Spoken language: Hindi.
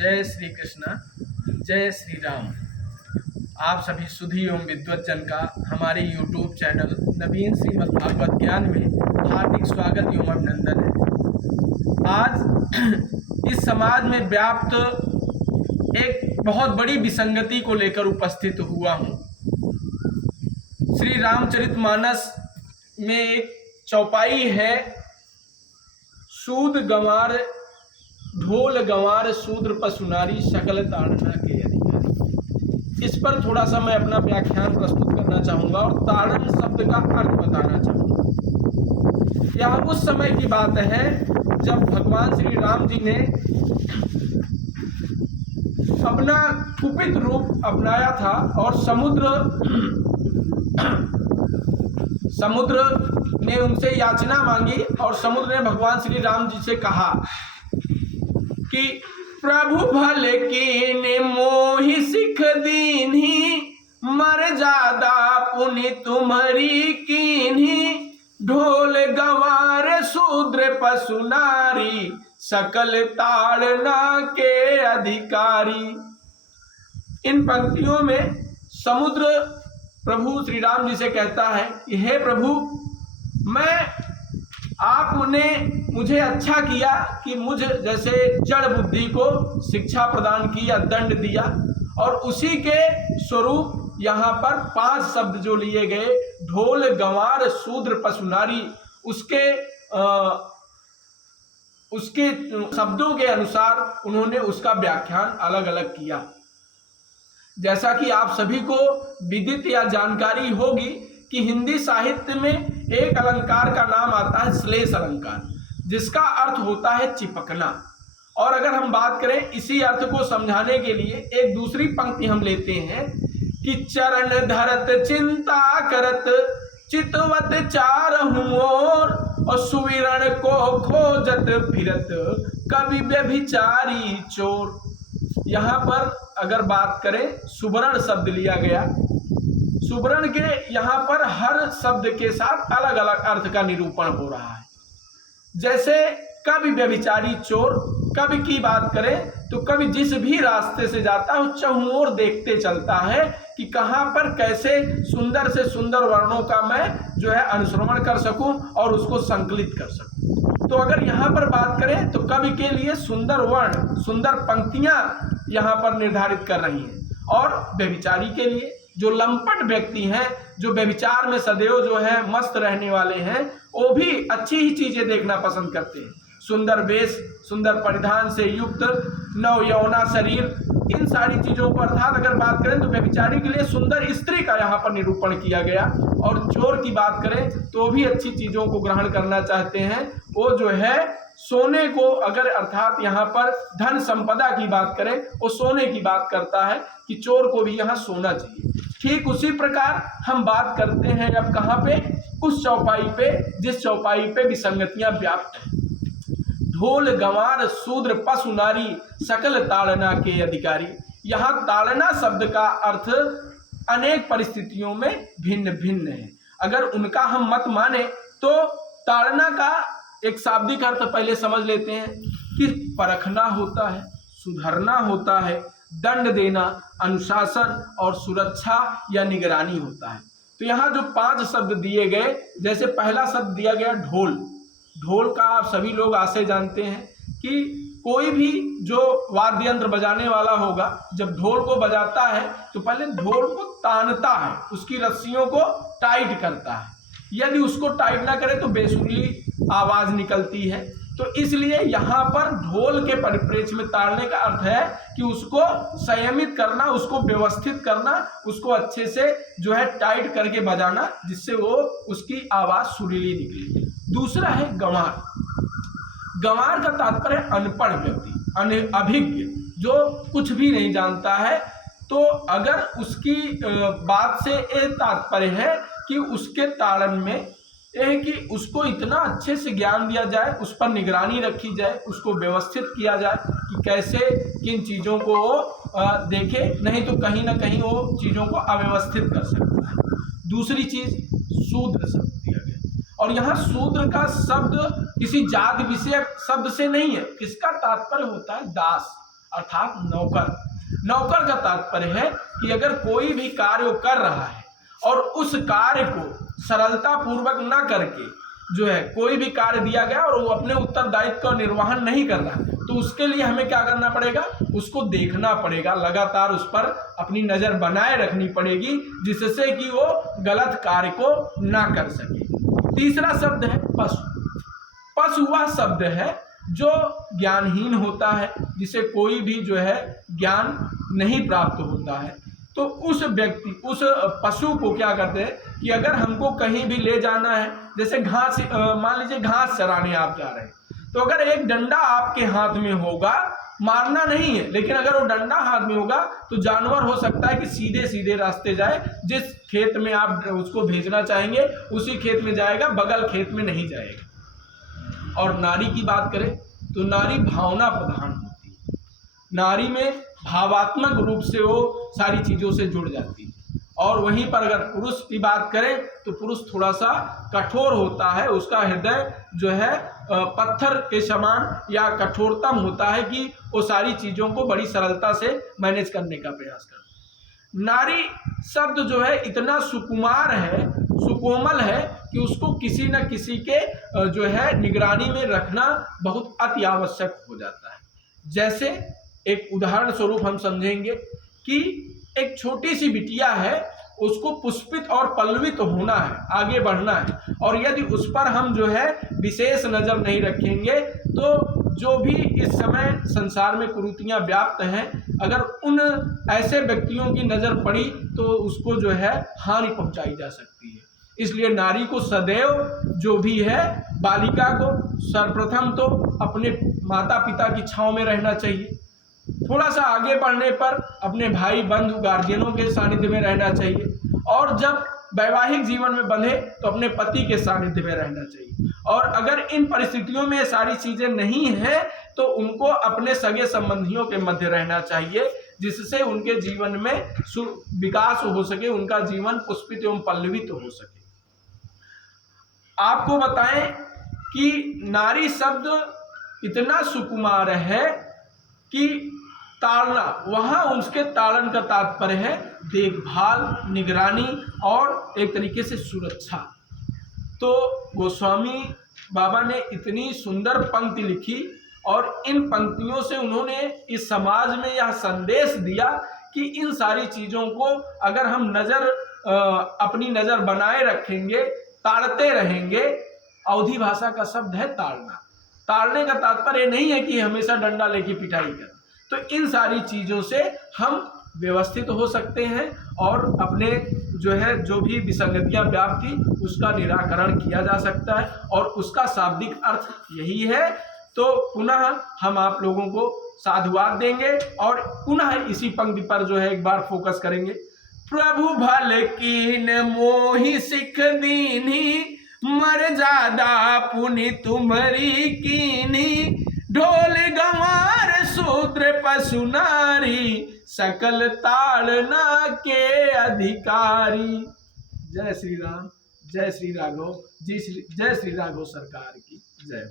जय श्री कृष्ण, जय श्री राम। आप सभी सुधी एवं विद्वत जन का हमारे YouTube चैनल नवीन श्रीमद् भागवत ज्ञान में हार्दिक स्वागत एवं अभिनंदन है। आज इस समाज में व्याप्त एक बहुत बड़ी विसंगति को लेकर उपस्थित हुआ हूँ। श्री रामचरितमानस में एक चौपाई है, सूद गंवार ढोल गंवार शूद्र पशुनारी सकल ताड़ना के अधिकारी। इस पर थोड़ा सा मैं अपना व्याख्यान प्रस्तुत करना चाहूँगा और ताड़न शब्द का अर्थ बताना चाहूँगा। यह उस समय की बात है जब भगवान श्री राम जी ने अपना कुपित रूप अपनाया था और समुद्र ने उनसे याचना मांगी और समुद्र ने भगवान श्री राम जी से कहा कि प्रभु भले कीने मोहि सिख दीन्ही, मर्यादा पुनि तुम्हारी कीन्ही, ढोल गंवार शूद्र पशु नारी, सकल ताड़ना के अधिकारी। इन पंक्तियों में समुद्र प्रभु श्री राम जी से कहता है कि हे प्रभु, आपने मुझे अच्छा किया कि मुझ जैसे जड़ बुद्धि को शिक्षा प्रदान किया, दंड दिया, और उसी के स्वरूप यहाँ पर 5 शब्द जो लिए गए, ढोल गंवार शूद्र पशुनारी, उसके शब्दों के अनुसार उन्होंने उसका व्याख्यान अलग अलग किया। जैसा कि आप सभी को विदित या जानकारी होगी कि हिंदी साहित्य में एक अलंकार का नाम आता है श्लेष अलंकार, जिसका अर्थ होता है चिपकना। और अगर हम बात करें इसी अर्थ को समझाने के लिए एक दूसरी पंक्ति हम लेते हैं कि चरण धरत चिंता करत, चितवत चारहुं ओर, और सुविरण को खोजत फिरत, कवि व्यभिचारी चोर। यहाँ पर अगर बात करें सुवर्ण शब्द लिया गया। सुवर्ण के यहाँ पर हर शब्द के साथ अलग अलग अर्थ का निरूपण हो रहा है। जैसे कवि व्यभिचारी चोर, कवि की बात करें तो कवि जिस भी रास्ते से जाता है चहुं ओर देखते चलता है कि कहाँ पर कैसे सुंदर से सुंदर वर्णों का मैं जो है अनुश्रवण कर सकूं और उसको संकलित कर सकूं। तो अगर यहाँ पर बात करें तो कवि के लिए सुंदर वर्ण, सुंदर पंक्तियां यहाँ पर निर्धारित कर रही हैं, और व्यभिचारी के लिए जो लंपट व्यक्ति हैं, जो व्यभिचार में सदैव जो है मस्त रहने वाले हैं, वो भी अच्छी ही चीजें देखना पसंद करते हैं। सुंदर वेश, सुंदर परिधान से युक्त नव यौना शरीर, इन सारी चीजों पर अर्थात अगर बात करें तो व्यभिचारी के लिए सुंदर स्त्री का यहाँ पर निरूपण किया गया। और चोर की बात करें तो भी अच्छी चीजों को ग्रहण करना चाहते हैं। वो जो है सोने को, अगर अर्थात यहाँ पर धन संपदा की बात करें, वो सोने की बात करता है कि चोर को भी यहाँ सोना चाहिए। ठीक उसी प्रकार हम बात करते हैं अब कहाँ पे, उस चौपाई पे जिस चौपाई पे विसंगतियां व्याप्त हैं। ढोल गंवार शूद्र पशु नारी, सकल ताड़ना के अधिकारी। यहाँ ताड़ना शब्द का अर्थ अनेक परिस्थितियों में भिन्न भिन्न है। अगर उनका हम मत माने तो ताड़ना का एक शाब्दिक अर्थ पहले समझ लेते हैं कि परखना होता है, सुधरना होता है, दंड देना, अनुशासन और सुरक्षा या निगरानी होता है। तो यहाँ जो 5 शब्द दिए गए, जैसे पहला शब्द दिया गया ढोल। ढोल का आप सभी लोग आसे जानते हैं कि कोई भी जो वाद्य यंत्र बजाने वाला होगा, जब ढोल को बजाता है तो पहले ढोल को तानता है, उसकी रस्सियों को टाइट करता है। यदि उसको टाइट ना करे तो बेसुरीली आवाज निकलती है। तो इसलिए यहाँ पर ढोल के परिप्रेक्ष्य में ताड़ने का अर्थ है कि उसको संयमित करना, उसको व्यवस्थित करना, उसको अच्छे से जो है टाइट करके बजाना, जिससे वो उसकी आवाज सुरीली निकले। दूसरा है गंवार। गंवार का तात्पर्य अनपढ़ व्यक्ति, अभिज्ञ, जो कुछ भी नहीं जानता है। तो अगर उसकी बात से ये तात्पर्य है कि उसके ताड़न में यह है कि उसको इतना अच्छे से ज्ञान दिया जाए, उस पर निगरानी रखी जाए, उसको व्यवस्थित किया जाए कि कैसे किन चीज़ों को वो देखे, नहीं तो कहीं ना कहीं वो चीज़ों को अव्यवस्थित कर सकता है। दूसरी चीज़ शूद्र शब्द दिया गया, और यहाँ शूद्र का शब्द किसी जाति विषयक शब्द से नहीं है। इसका तात्पर्य होता है दास, अर्थात नौकर। नौकर का तात्पर्य है कि अगर कोई भी कार्य कर रहा है और उस कार्य को सरलता पूर्वक न करके जो है कोई भी कार्य दिया गया और वो अपने उत्तरदायित्व का निर्वहन नहीं कर रहा, तो उसके लिए हमें क्या करना पड़ेगा, उसको देखना पड़ेगा, लगातार उस पर अपनी नज़र बनाए रखनी पड़ेगी, जिससे कि वो गलत कार्य को ना कर सके। तीसरा शब्द है पशु। पशु वह शब्द है जो ज्ञानहीन होता है, जिसे कोई भी जो है ज्ञान नहीं प्राप्त होता है। तो उस व्यक्ति, उस पशु को क्या करते हैं कि अगर हमको कहीं भी ले जाना है, जैसे घास, मान लीजिए घास चराने आप जा रहे हैं, तो अगर एक डंडा आपके हाथ में होगा, मारना नहीं है, लेकिन अगर वो डंडा हाथ में होगा तो जानवर हो सकता है कि सीधे सीधे रास्ते जाए, जिस खेत में आप उसको भेजना चाहेंगे उसी खेत में जाएगा, बगल खेत में नहीं जाएगा। और नारी की बात करें तो नारी भावना प्रधान होती है। नारी में भावात्मक रूप से वो सारी चीज़ों से जुड़ जाती है। और वहीं पर अगर पुरुष की बात करें तो पुरुष थोड़ा सा कठोर होता है, उसका हृदय जो है पत्थर के समान या कठोरतम होता है कि वो सारी चीज़ों को बड़ी सरलता से मैनेज करने का प्रयास करता है। नारी शब्द जो है इतना सुकुमार है, सुकोमल है कि उसको किसी न किसी के जो है निगरानी में रखना बहुत अति आवश्यक हो जाता है। जैसे एक उदाहरण स्वरूप हम समझेंगे कि एक छोटी सी बिटिया है, उसको पुष्पित और पल्लवित होना है, आगे बढ़ना है, और यदि उस पर हम जो है विशेष नज़र नहीं रखेंगे तो जो भी इस समय संसार में कुरीतियाँ व्याप्त हैं, अगर उन ऐसे व्यक्तियों की नज़र पड़ी तो उसको जो है हानि पहुंचाई जा सकती है। इसलिए नारी को सदैव जो भी है, बालिका को सर्वप्रथम तो अपने माता पिता की छांव में रहना चाहिए, थोड़ा सा आगे बढ़ने पर अपने भाई बंधु गार्जियनों के सानिध्य में रहना चाहिए, और जब वैवाहिक जीवन में बंधे तो अपने पति के सानिध्य में रहना चाहिए। और अगर इन परिस्थितियों में सारी चीज़ें नहीं हैं तो उनको अपने सगे संबंधियों के मध्य रहना चाहिए, जिससे उनके जीवन में विकास हो सके, उनका जीवन पुष्पित एवं पल्लवित हो सके। आपको बताएं कि नारी शब्द इतना सुकुमार है कि ताड़ना, वहाँ उसके ताड़न का तात्पर्य है देखभाल, निगरानी और एक तरीके से सुरक्षा। तो गोस्वामी बाबा ने इतनी सुंदर पंक्ति लिखी और इन पंक्तियों से उन्होंने इस समाज में यह संदेश दिया कि इन सारी चीज़ों को अगर हम अपनी नज़र बनाए रखेंगे, ताड़ते रहेंगे। अवधी भाषा का शब्द है ताड़ना। ताड़ने का तात्पर्य नहीं है कि हमेशा डंडा लेके पिटाई कर। तो इन सारी चीज़ों से हम व्यवस्थित हो सकते हैं और अपने जो है जो भी विसंगतियां व्याप्त थी उसका निराकरण किया जा सकता है, और उसका शाब्दिक अर्थ यही है। तो पुनः हम आप लोगों को साधुवाद देंगे और पुनः इसी पंक्ति पर जो है एक बार फोकस करेंगे। प्रभु भल कीन मोहि सिख दीनी, मर्यादा पुनि तुम्हारी कीनी, ढोल गंवार शूद्र पशु नारी, सकल ताड़ना के अधिकारी। जय श्री राम, जय श्री राघव, जय श्री राघव सरकार की जय।